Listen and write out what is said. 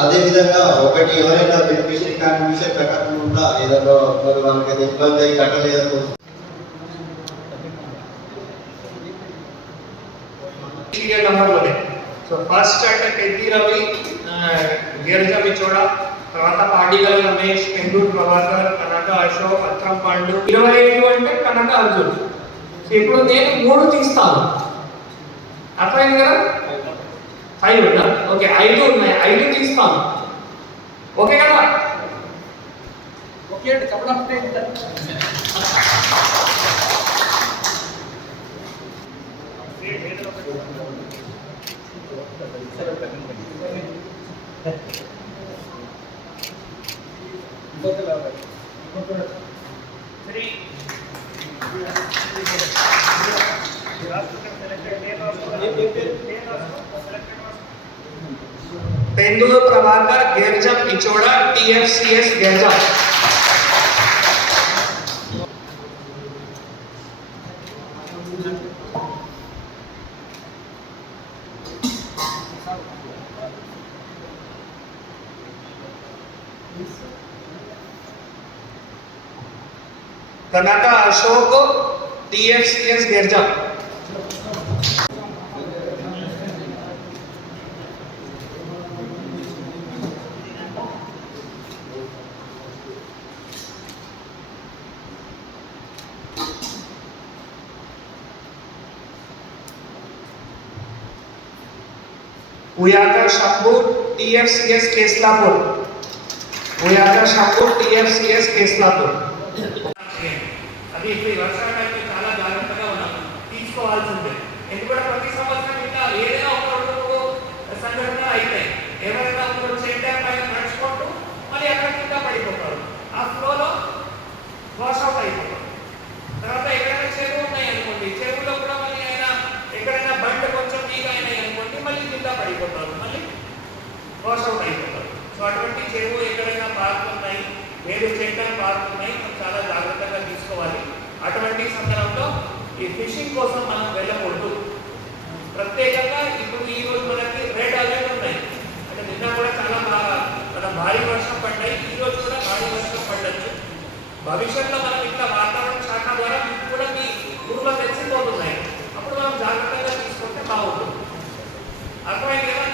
అదే విధంగా ఒకటి ఎవరైనా బెనిఫిషియరీ కాంట్రిబ్యూషన్ కట్టకుండా ఏదో మరి మనకి అది ఇబ్బంది అయి కట్టలేదు. సీరియల్ నంబర్లోనే సో ఫస్ట్ అంటే పెద్ది రవి, గిరిజ మిచోడా, తర్వాత పాడిగల రమేష్, పెండూరు ప్రభాకర్, కనక అశోక్, అత్రం పాండు. 25 అంటే కనక అర్జున్. సో ఇప్పుడు నేను 3 తీస్తాను, అర్థమైంది కదా? 5 ఉన్నా, ఓకే 5 ఉన్నాయి, 5 తీస్తాను, ఓకే కదా? ఓకే అంటే couple of time Pendulur Prabhakar, Girja Pichoda, TFCS Girja. Kanaka Ashok, TFCS Girja. उयाका Shambhu, TFCS केसलापुर। उयाका Shambhu, TFCS केसलापुर। అది ఇప్పుడు వర్షాకాలంలో చాలా జాగ్రత్తగా ఉన్నాము, తీసుకోవాల్సిందే. ఎందుకంటే ప్రతి సంవత్సరం ఇంకా ఏదైనా ఒక సంఘటన అవుతాయి. ఎవరైనా ఒకరు సెంటర్ పైన నడుచుకుంటూ మళ్ళీ అక్కడ కింద పడిపోతారు, ఆ ఫ్లోలో వాష్ అవుట్ అయిపోతారు. తర్వాత ఎక్కడైనా చెరువు ఉన్నాయి అనుకోండి, చెరువులో కూడా మళ్ళీ అయినా ఎక్కడైనా బండ్ కొంచెం మీద అయినాయి అనుకోండి, మళ్ళీ కింద పడిపోతారు, మళ్ళీ వాష్ అవుట్ అయిపోతారు. సో అటువంటి చెరువు ఎక్కడైనా పార్క్ ఉన్నాయి, వేరే సెంటర్ పార్క్ ఉన్నాయి, మనం చాలా జాగ్రత్తగా తీసుకోవాలి. అటువంటి సందర్భంలో ఈ ఫిషింగ్ కోసం మనం వెళ్ళకూడదు. ప్రత్యేకంగా ఇప్పుడు ఈ రోజు మనకి రెడ్ అలర్ట్ ఉన్నాయి, అంటే నిన్న కూడా చాలా భారీ వర్షం పడ్డాయి, ఈ రోజు కూడా భారీ వర్షం పడవచ్చు. భవిష్యత్తులో మనం ఇట్లా వాతావరణ శాఖ ద్వారా కూడా మీ ఊర్లో తెలిసిపోతున్నాయి, అప్పుడు మనం జాగ్రత్తగా తీసుకుంటే బాగుంటుంది. అర్థమైంది కదా?